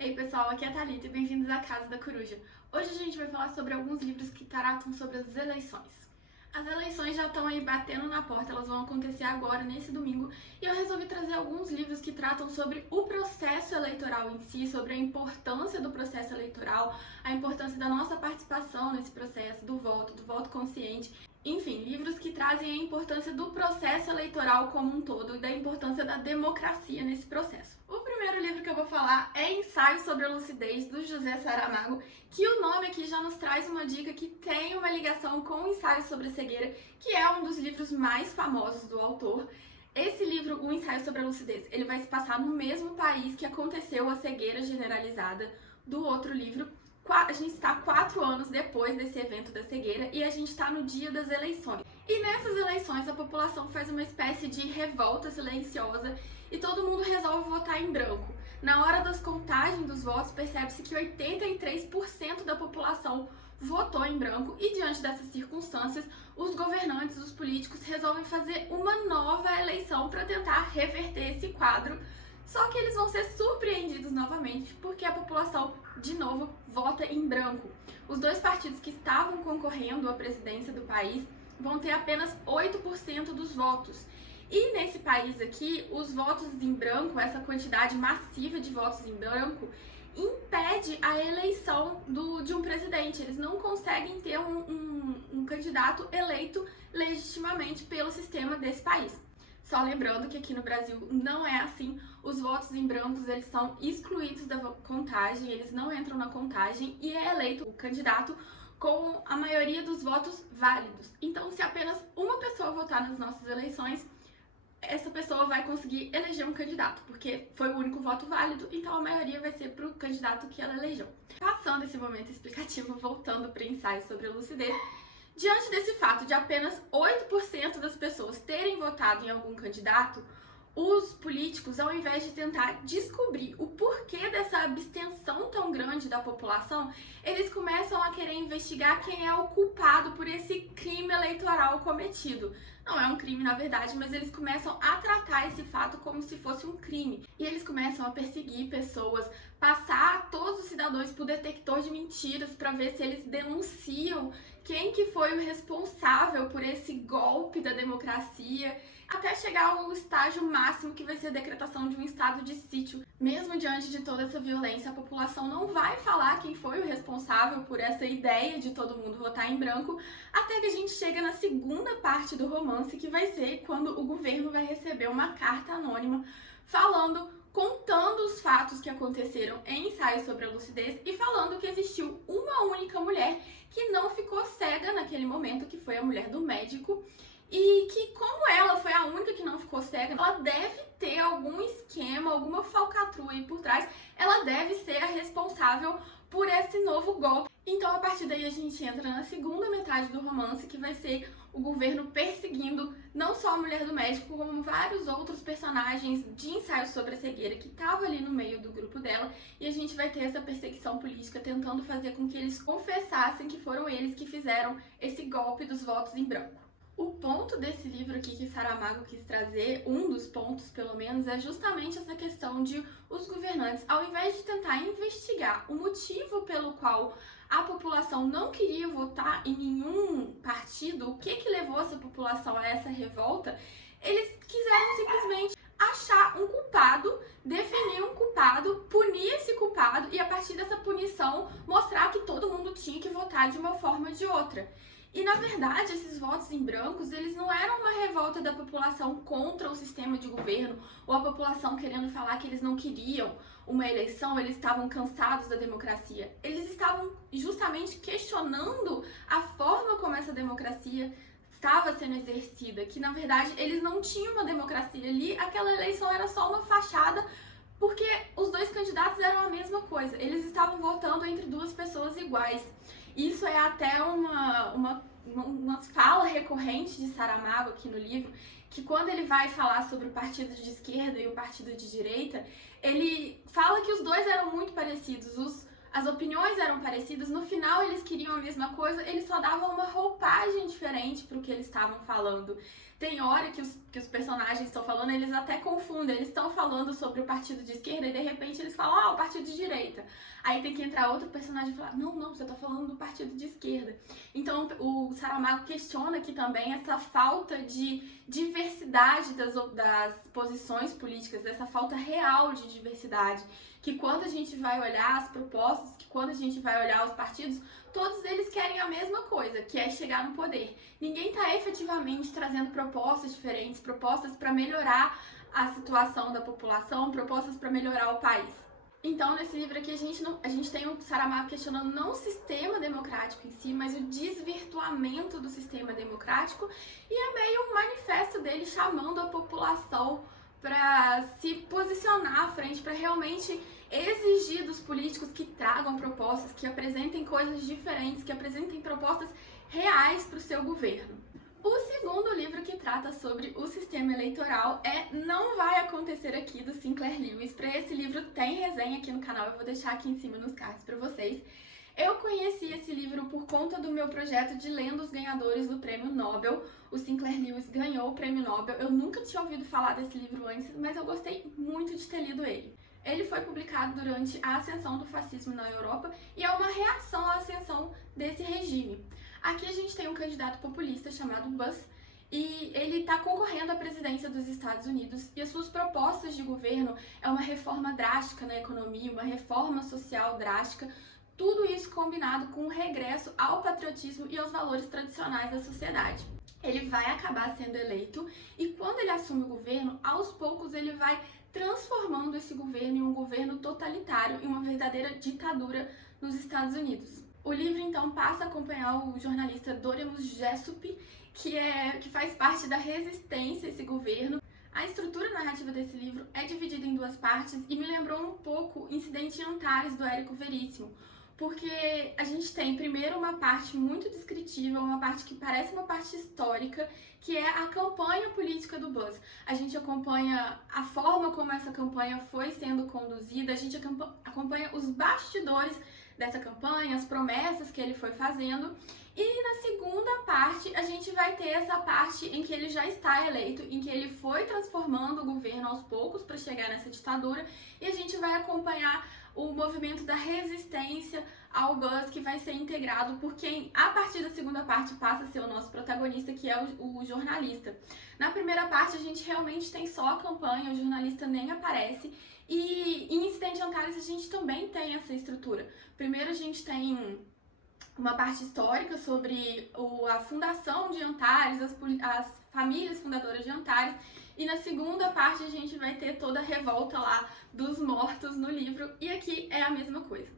Ei pessoal, aqui é a Thalita e bem-vindos à Casa da Coruja. Hoje a gente vai falar sobre alguns livros que tratam sobre as eleições. As eleições já estão aí batendo na porta, elas vão acontecer agora, nesse domingo, e eu resolvi trazer alguns livros que tratam sobre o processo eleitoral em si, sobre a importância do processo eleitoral, a importância da nossa participação nesse processo, do voto consciente. Enfim, livros que trazem a importância do processo eleitoral como um todo e da importância da democracia nesse processo. O primeiro livro que eu vou falar é Ensaio sobre a Lucidez, do José Saramago, que o nome aqui já nos traz uma dica que tem uma ligação com o Ensaio sobre a Cegueira, que é um dos livros mais famosos do autor. Esse livro, O Ensaio sobre a Lucidez, ele vai se passar no mesmo país que aconteceu a cegueira generalizada do outro livro. A gente está 4 anos depois desse evento da cegueira e a gente está no dia das eleições. E nessas eleições a população faz uma espécie de revolta silenciosa e todo mundo resolve votar em branco. Na hora das contagens dos votos, percebe-se que 83% da população votou em branco e diante dessas circunstâncias, os governantes, os políticos resolvem fazer uma nova eleição para tentar reverter esse quadro. Só que eles vão ser surpreendidos novamente, porque a população, de novo, vota em branco. Os dois partidos que estavam concorrendo à presidência do país vão ter apenas 8% dos votos. E nesse país aqui, os votos em branco, essa quantidade massiva de votos em branco, impede a eleição de um presidente. Eles não conseguem ter um candidato eleito legitimamente pelo sistema desse país. Só lembrando que aqui no Brasil não é assim, os votos em brancos eles são excluídos da contagem, eles não entram na contagem e é eleito o candidato com a maioria dos votos válidos. Então, se apenas uma pessoa votar nas nossas eleições, essa pessoa vai conseguir eleger um candidato, porque foi o único voto válido, então a maioria vai ser para o candidato que ela elegeu. Passando esse momento explicativo, voltando para o ensaio sobre a lucidez, diante desse fato de apenas 8% das pessoas terem votado em algum candidato, os políticos, ao invés de tentar descobrir o porquê dessa abstenção tão grande da população, eles começam a querer investigar quem é o culpado por esse crime eleitoral cometido. Não é um crime, na verdade, mas eles começam a tratar esse fato como se fosse um crime. E eles começam a perseguir pessoas, passar todos os cidadãos por detector de mentiras para ver se eles denunciam quem que foi o responsável por esse golpe da democracia, até chegar ao estágio máximo que vai ser a decretação de um estado de sítio. Mesmo diante de toda essa violência, a população não vai falar quem foi o responsável por essa ideia de todo mundo votar em branco, até que a gente chega na segunda parte do romance, que vai ser quando o governo vai receber uma carta anônima contando os fatos que aconteceram em Ensaio sobre a Lucidez e falando que existiu uma única mulher que não ficou cega naquele momento, que foi a mulher do médico, e que, como ela foi a única que não ficou cega, ela deve ter algum esquema, alguma falcatrua aí por trás, ela deve ser a responsável por esse novo golpe. Então, a partir daí, a gente entra na segunda metade do romance, que vai ser o governo perseguindo não só a mulher do médico, como vários outros personagens de Ensaio sobre a Cegueira que estavam ali no meio do grupo dela, e a gente vai ter essa perseguição política tentando fazer com que eles confessassem que foram eles que fizeram esse golpe dos votos em branco. O ponto desse livro aqui que Saramago quis trazer, um dos pontos pelo menos, é justamente essa questão de os governantes, ao invés de tentar investigar o motivo pelo qual a população não queria votar em nenhum partido, o que levou essa população a essa revolta, eles quiseram simplesmente achar um culpado, definir um culpado, punir esse culpado e a partir dessa punição mostrar que todo mundo tinha que votar de uma forma ou de outra. E, na verdade, esses votos em brancos, eles não eram uma revolta da população contra o sistema de governo, ou a população querendo falar que eles não queriam uma eleição, eles estavam cansados da democracia. Eles estavam justamente questionando a forma como essa democracia estava sendo exercida, que, na verdade, eles não tinham uma democracia ali, aquela eleição era só uma fachada, porque os dois candidatos eram a mesma coisa, eles estavam votando entre duas pessoas iguais. Isso é até uma fala recorrente de Saramago aqui no livro, que quando ele vai falar sobre o partido de esquerda e o partido de direita, ele fala que os dois eram muito parecidos. as opiniões eram parecidas, no final eles queriam a mesma coisa, eles só davam uma roupagem diferente para o que eles estavam falando. Tem hora que os personagens estão falando, eles até confundem, eles estão falando sobre o partido de esquerda e de repente eles falam, o partido de direita. Aí tem que entrar outro personagem e falar, não, você está falando do partido de esquerda. Então o Saramago questiona aqui também essa falta de diversidade das posições políticas, essa falta real de diversidade. Que quando a gente vai olhar as propostas, que quando a gente vai olhar os partidos, todos eles querem a mesma coisa, que é chegar no poder. Ninguém está efetivamente trazendo propostas diferentes, propostas para melhorar a situação da população, propostas para melhorar o país. Então, nesse livro aqui, a gente tem o Saramago questionando não o sistema democrático em si, mas o desvirtuamento do sistema democrático, e é meio um manifesto dele chamando a população para se posicionar à frente, para realmente exigir dos políticos que tragam propostas, que apresentem coisas diferentes, que apresentem propostas reais para o seu governo. O segundo livro que trata sobre o sistema eleitoral é Não Vai Acontecer Aqui, do Sinclair Lewis. Para esse livro tem resenha aqui no canal, eu vou deixar aqui em cima nos cards para vocês. Eu conheci esse livro por conta do meu projeto de lendo os ganhadores do Prêmio Nobel. O Sinclair Lewis ganhou o Prêmio Nobel. Eu nunca tinha ouvido falar desse livro antes, mas eu gostei muito de ter lido ele. Ele foi publicado durante a ascensão do fascismo na Europa e é uma reação à ascensão desse regime. Aqui a gente tem um candidato populista chamado Bush e ele está concorrendo à presidência dos Estados Unidos e as suas propostas de governo é uma reforma drástica na economia, uma reforma social drástica, tudo isso combinado com um regresso ao patriotismo e aos valores tradicionais da sociedade. Ele vai acabar sendo eleito e quando ele assume o governo, aos poucos ele vai transformando esse governo em um governo totalitário, em uma verdadeira ditadura nos Estados Unidos. O livro, então, passa a acompanhar o jornalista Doremus Jessup, que faz parte da resistência a esse governo. A estrutura narrativa desse livro é dividida em duas partes e me lembrou um pouco Incidente em Antares, do Érico Veríssimo, porque a gente tem primeiro uma parte muito descritiva, uma parte que parece uma parte histórica, que é a campanha política do Bush. A gente acompanha a forma como essa campanha foi sendo conduzida, a gente acompanha os bastidores dessa campanha, as promessas que ele foi fazendo. E na segunda parte, a gente vai ter essa parte em que ele já está eleito, em que ele foi transformando o governo aos poucos para chegar nessa ditadura, e a gente vai acompanhar o movimento da resistência ao Bush, que vai ser integrado por quem, a partir da segunda parte, passa a ser o nosso protagonista, que é o jornalista. Na primeira parte, a gente realmente tem só a campanha, o jornalista nem aparece, e em Incidente em Antares a gente também tem essa estrutura. Primeiro a gente tem uma parte histórica sobre a fundação de Antares, as famílias fundadoras de Antares, e na segunda parte a gente vai ter toda a revolta lá dos mortos no livro, e aqui é a mesma coisa.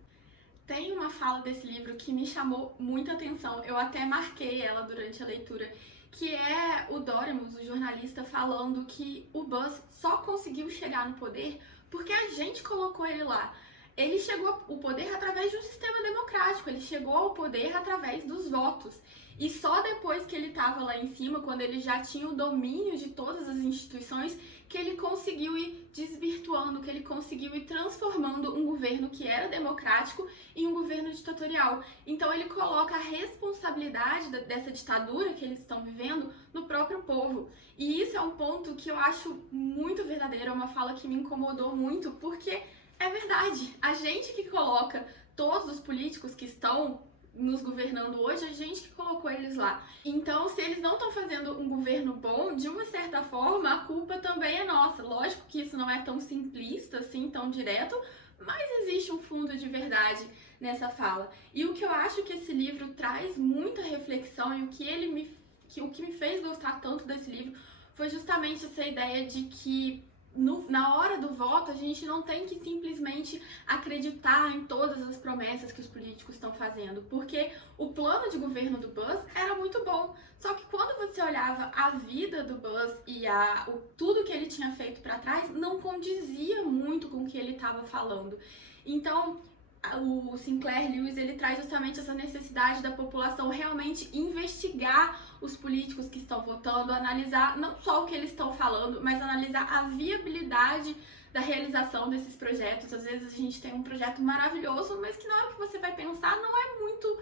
Tem uma fala desse livro que me chamou muita atenção, eu até marquei ela durante a leitura, que é o Doremus, o jornalista, falando que o Bush só conseguiu chegar no poder porque a gente colocou ele lá. Ele chegou ao poder através de um sistema democrático, ele chegou ao poder através dos votos. E só depois que ele estava lá em cima, quando ele já tinha o domínio de todas as instituições, que ele conseguiu ir desvirtuando, que ele conseguiu ir transformando um governo que era democrático em um governo ditatorial. Então ele coloca a responsabilidade dessa ditadura que eles estão vivendo no próprio povo. E isso é um ponto que eu acho muito verdadeiro, é uma fala que me incomodou muito, porque é verdade, a gente que coloca todos os políticos que estão nos governando hoje, a gente que colocou eles lá. Então, se eles não estão fazendo um governo bom, de uma certa forma, a culpa também é nossa. Lógico que isso não é tão simplista, assim, tão direto, mas existe um fundo de verdade nessa fala. E o que eu acho que esse livro traz muita reflexão e o que me fez gostar tanto desse livro foi justamente essa ideia de que na hora do voto, a gente não tem que simplesmente acreditar em todas as promessas que os políticos estão fazendo, porque o plano de governo do Bush era muito bom, só que quando você olhava a vida do Bush e tudo que ele tinha feito para trás, não condizia muito com o que ele estava falando. Então, o Sinclair Lewis, ele traz justamente essa necessidade da população realmente investigar os políticos que estão votando, analisar não só o que eles estão falando, mas analisar a viabilidade da realização desses projetos. Às vezes a gente tem um projeto maravilhoso, mas que na hora que você vai pensar não é muito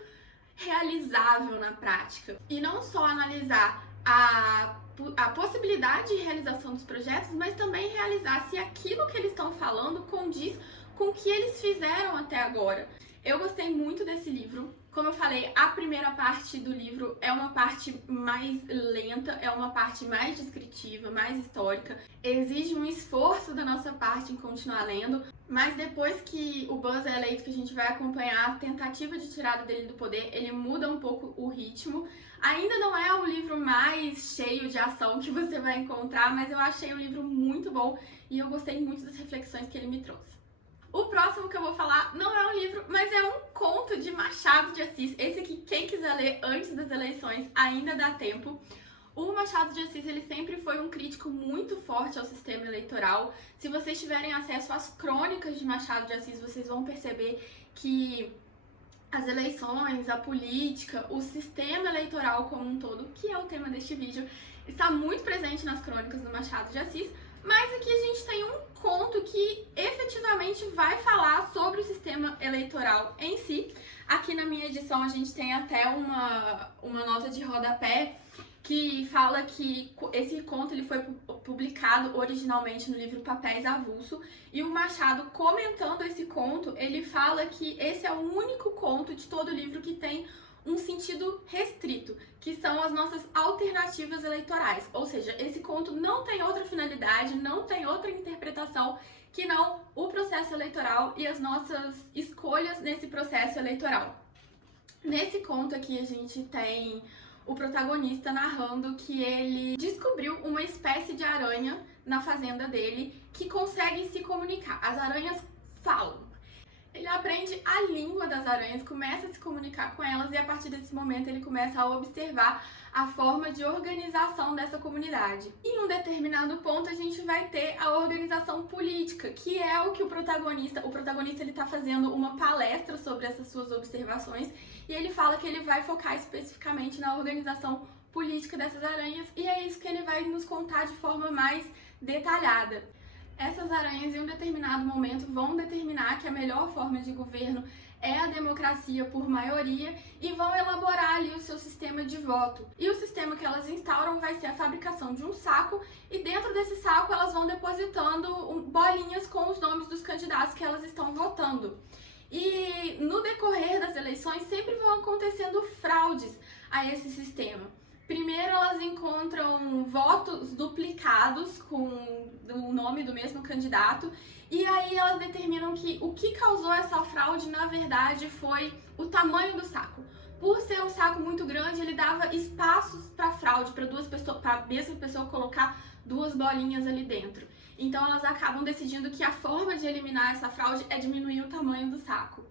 realizável na prática. E não só analisar a possibilidade de realização dos projetos, mas também realizar se aquilo que eles estão falando condiz com o que eles fizeram até agora. Eu gostei muito desse livro. Como eu falei, a primeira parte do livro é uma parte mais lenta, é uma parte mais descritiva, mais histórica. Exige um esforço da nossa parte em continuar lendo, mas depois que o Buzz é eleito, que a gente vai acompanhar a tentativa de tirada dele do poder, ele muda um pouco o ritmo. Ainda não é o livro mais cheio de ação que você vai encontrar, mas eu achei o livro muito bom e eu gostei muito das reflexões que ele me trouxe. O próximo que eu vou falar não é um livro, mas é um conto de Machado de Assis. Esse aqui, quem quiser ler antes das eleições, ainda dá tempo. O Machado de Assis, ele sempre foi um crítico muito forte ao sistema eleitoral. Se vocês tiverem acesso às crônicas de Machado de Assis, vocês vão perceber que as eleições, a política, o sistema eleitoral como um todo, que é o tema deste vídeo, está muito presente nas crônicas do Machado de Assis, mas aqui a gente tem um conto que efetivamente vai falar sobre o sistema eleitoral em si. Aqui na minha edição a gente tem até uma nota de rodapé que fala que esse conto ele foi publicado originalmente no livro Papéis Avulso, e o Machado, comentando esse conto, ele fala que esse é o único conto de todo o livro que tem um sentido restrito, que são as nossas alternativas eleitorais. Ou seja, esse conto não tem outra finalidade, não tem outra interpretação que não o processo eleitoral e as nossas escolhas nesse processo eleitoral. Nesse conto aqui a gente tem o protagonista narrando que ele descobriu uma espécie de aranha na fazenda dele que consegue se comunicar. As aranhas falam. Ele aprende a língua das aranhas, começa a se comunicar com elas e a partir desse momento ele começa a observar a forma de organização dessa comunidade. Em um determinado ponto a gente vai ter a organização política, que é o que o protagonista ele está fazendo uma palestra sobre essas suas observações e ele fala que ele vai focar especificamente na organização política dessas aranhas e é isso que ele vai nos contar de forma mais detalhada. Essas aranhas, em um determinado momento, vão determinar que a melhor forma de governo é a democracia por maioria e vão elaborar ali o seu sistema de voto. E o sistema que elas instauram vai ser a fabricação de um saco e dentro desse saco elas vão depositando bolinhas com os nomes dos candidatos que elas estão votando. E no decorrer das eleições sempre vão acontecendo fraudes a esse sistema. Primeiro elas encontram votos duplicados com o nome do mesmo candidato e aí elas determinam que o que causou essa fraude na verdade foi o tamanho do saco. Por ser um saco muito grande, ele dava espaços para fraude, para a mesma pessoa colocar duas bolinhas ali dentro. Então elas acabam decidindo que a forma de eliminar essa fraude é diminuir o tamanho do saco.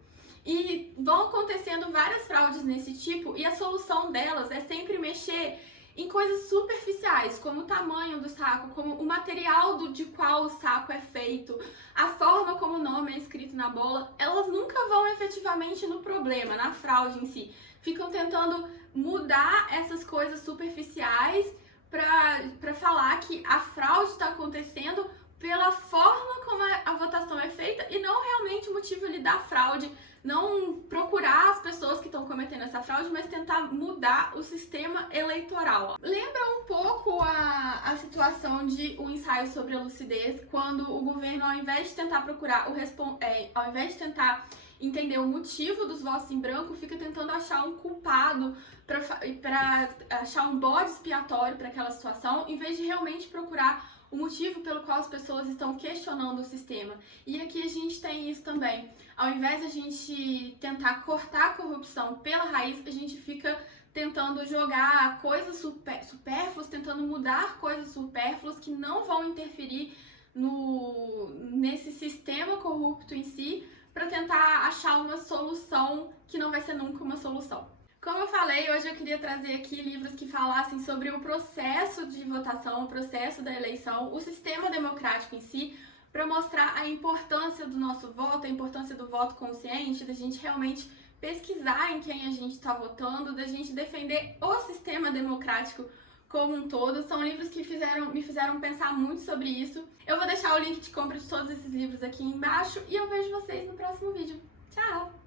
E vão acontecendo várias fraudes nesse tipo e a solução delas é sempre mexer em coisas superficiais, como o tamanho do saco, como o material de qual o saco é feito, a forma como o nome é escrito na bola. Elas nunca vão efetivamente no problema, na fraude em si. Ficam tentando mudar essas coisas superficiais para falar que a fraude está acontecendo pela forma como a votação é feita e não realmente o motivo ali da fraude, não procurar as pessoas que estão cometendo essa fraude, mas tentar mudar o sistema eleitoral. Lembra um pouco a situação de um ensaio sobre a lucidez, quando o governo, ao invés de tentar ao invés de tentar entender o motivo dos votos em branco, fica tentando achar um culpado para achar um bode expiatório para aquela situação, em vez de realmente procurar o motivo pelo qual as pessoas estão questionando o sistema. E aqui a gente tem isso também. Ao invés de a gente tentar cortar a corrupção pela raiz, a gente fica tentando jogar coisas supérfluas, tentando mudar coisas supérfluas que não vão interferir nesse sistema corrupto em si, para tentar achar uma solução que não vai ser nunca uma solução. Como eu falei, hoje eu queria trazer aqui livros que falassem sobre o processo de votação, o processo da eleição, o sistema democrático em si, para mostrar a importância do nosso voto, a importância do voto consciente, da gente realmente pesquisar em quem a gente está votando, da gente defender o sistema democrático como um todo. São livros que me fizeram pensar muito sobre isso. Eu vou deixar o link de compra de todos esses livros aqui embaixo e eu vejo vocês no próximo vídeo. Tchau!